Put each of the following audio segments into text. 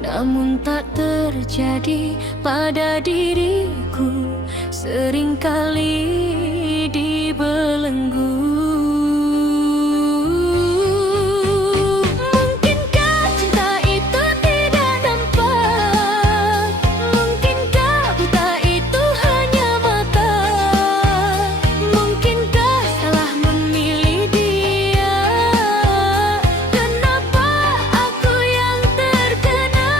namun tak terjadi pada diriku. Seringkali dibelenggu. Mungkinkah cinta itu tidak nampak? Mungkinkah buta itu hanya mata? Mungkinkah salah memilih dia? Kenapa aku yang terkena?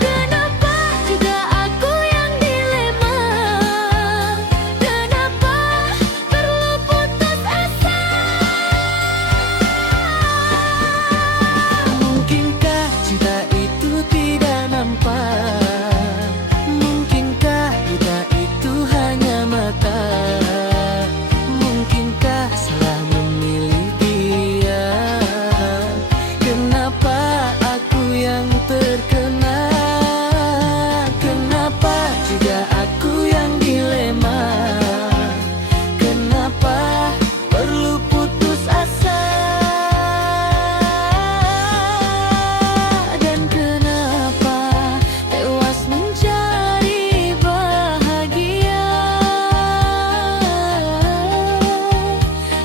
Kenapa juga aku yang dilema? Kenapa perlu putus asa? Mungkinkah cinta itu tidak nampak? Mungkinkah buta itu hanya mata? Mungkinkah salah memilih dia? Kenapa aku yang terkena? Kenapa juga aku yang dilema? Kenapa perlu putus asa? Dan kenapa tewas mencari bahagia,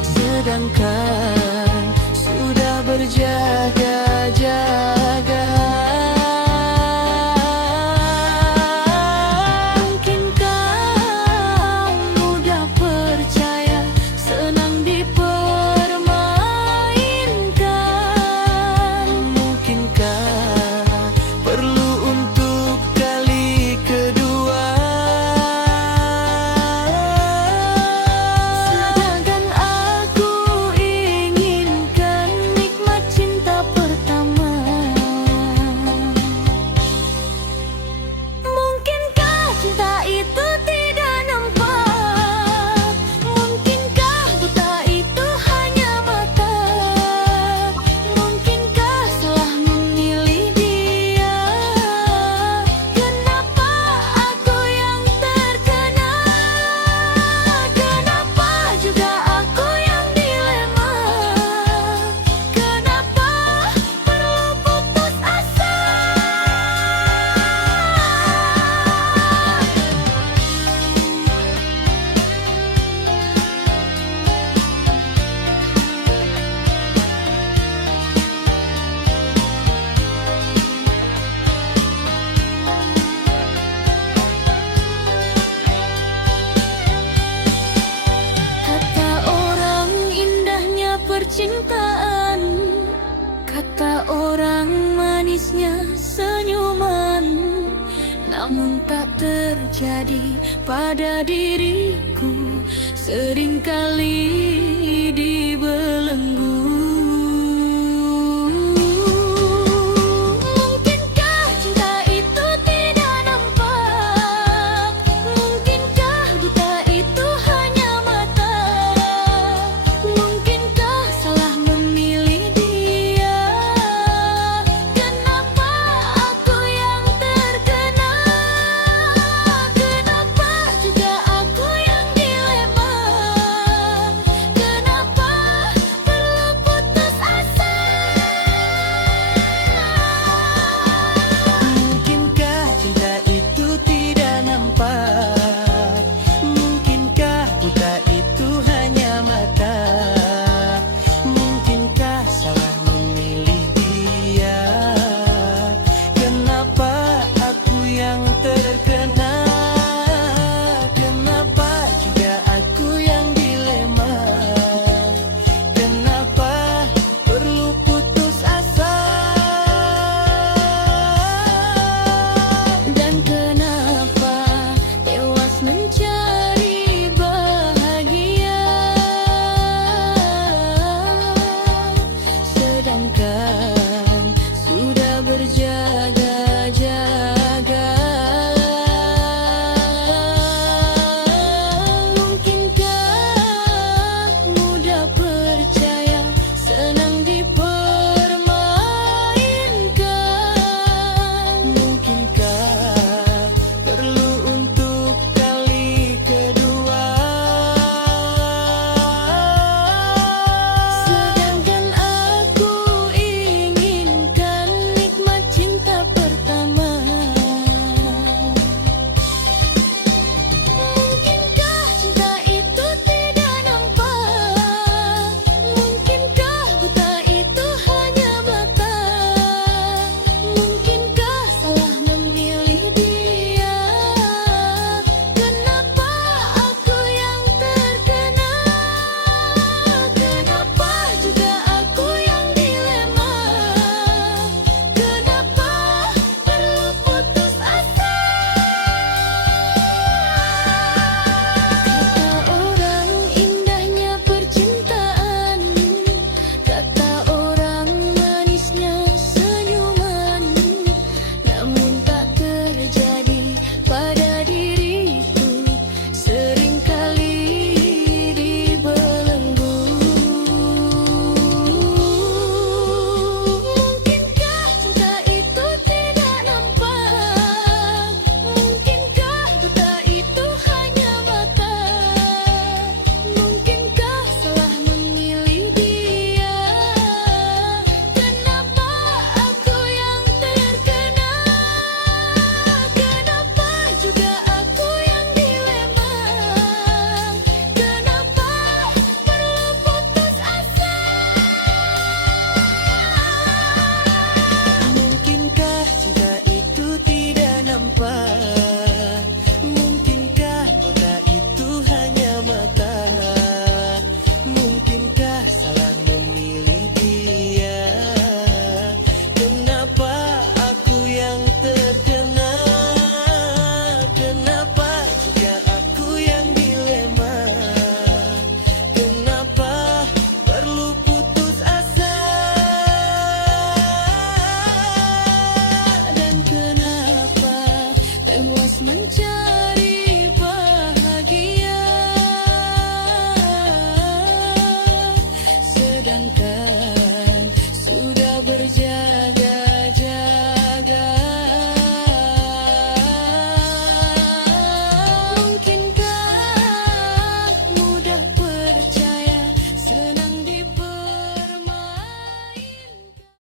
Sedangkan sudah berjaga-jaga. mungkinkah mudah percaya, senang dipermainkan? Mungkinkah perlu untuk kali kedua? Sedangkan aku inginkan nikmat cinta pertama. Mungkinkah cinta itu tidak nampak? Mungkinkah buta itu hanya mata? Mungkinkah salah memilih dia? Kenapa aku yang terkena? Kenapa juga aku yang dilema? Kenapa perlu putus asa? Kata orang indahnya percintaan, kata orang manisnya senyuman, namun tak terjadi pada diriku. Seringkali dibelenggu.